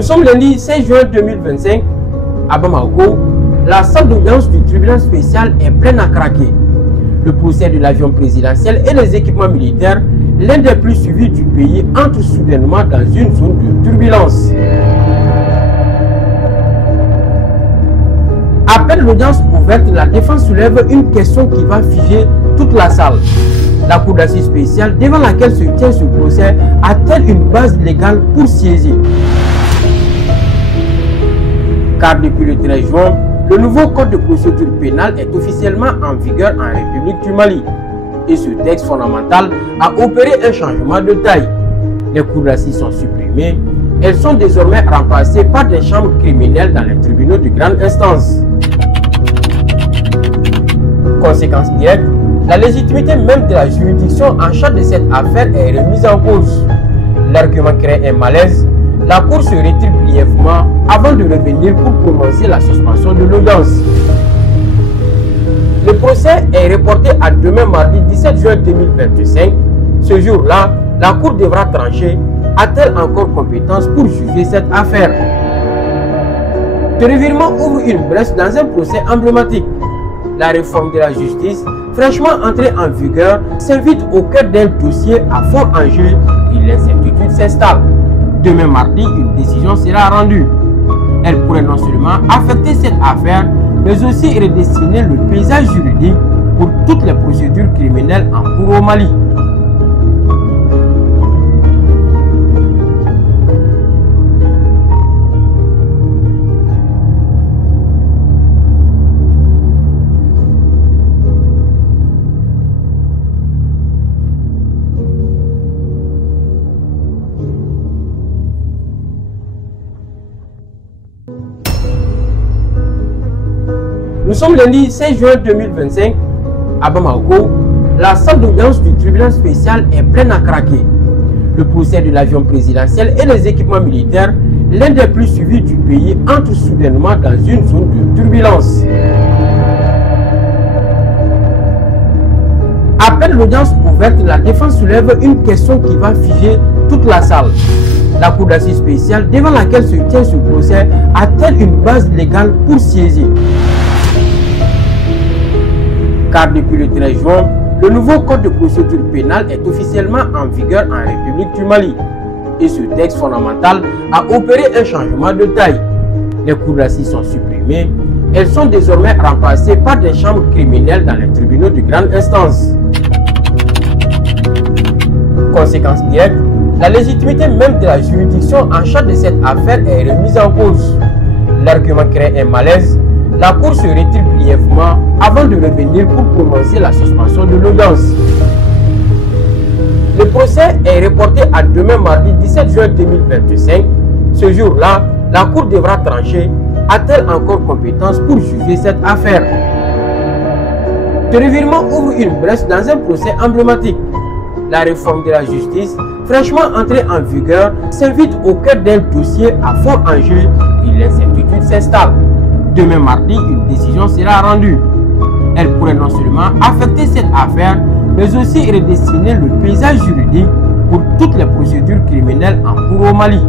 Nous sommes lundi 16 juin 2025. À Bamako, la salle d'audience du tribunal spécial est pleine à craquer. Le procès de l'avion présidentiel et les équipements militaires, l'un des plus suivis du pays, entre soudainement dans une zone de turbulence. À peine l'audience ouverte, la défense soulève une question qui va figer toute la salle. La cour d'assises spéciale devant laquelle se tient ce procès a-t-elle une base légale pour siéger? Car depuis le 13 juin, le nouveau code de procédure pénale est officiellement en vigueur en République du Mali. Et ce texte fondamental a opéré un changement de taille. Les cours d'assises sont supprimées. Elles sont désormais remplacées par des chambres criminelles dans les tribunaux de grande instance. Conséquence directe, la légitimité même de la juridiction en charge de cette affaire est remise en cause. L'argument crée un malaise. La Cour se retire brièvement avant de revenir pour prononcer la suspension de l'audience. Le procès est reporté à demain mardi 17 juin 2025. Ce jour-là, la Cour devra trancher. A-t-elle encore compétence pour juger cette affaire? Ce revirement ouvre une brèche dans un procès emblématique. La réforme de la justice, fraîchement entrée en vigueur, s'invite au cœur d'un dossier à fort enjeu et l'incertitude s'installe. Demain mardi, une décision sera rendue. Elle pourrait non seulement affecter cette affaire, mais aussi redessiner le paysage juridique pour toutes les procédures criminelles en cours au Mali. Nous sommes lundi 16 juin 2025. À Bamako, la salle d'audience du tribunal spécial est pleine à craquer. Le procès de l'avion présidentiel et les équipements militaires, l'un des plus suivis du pays, entre soudainement dans une zone de turbulence. À peine l'audience ouverte, la défense soulève une question qui va figer toute la salle. La cour d'assises spéciale devant laquelle se tient ce procès a-t-elle une base légale pour siéger? Car depuis le 13 juin, le nouveau code de procédure pénale est officiellement en vigueur en République du Mali. Et ce texte fondamental a opéré un changement de taille. Les cours d'assises sont supprimées. Elles sont désormais remplacées par des chambres criminelles dans les tribunaux de grande instance. Conséquence directe, la légitimité même de la juridiction en charge de cette affaire est remise en cause. L'argument crée un malaise. La Cour se retire brièvement avant de revenir pour prononcer la suspension de l'audience. Le procès est reporté à demain mardi 17 juin 2025. Ce jour-là, la Cour devra trancher. A-t-elle encore compétence pour juger cette affaire? Ce revirement ouvre une brèche dans un procès emblématique. La réforme de la justice, fraîchement entrée en vigueur, s'invite au cœur d'un dossier à fort enjeu et l'incertitude s'installe. Demain mardi, une décision sera rendue. Elle pourrait non seulement affecter cette affaire, mais aussi redessiner le paysage juridique pour toutes les procédures criminelles en cours au Mali.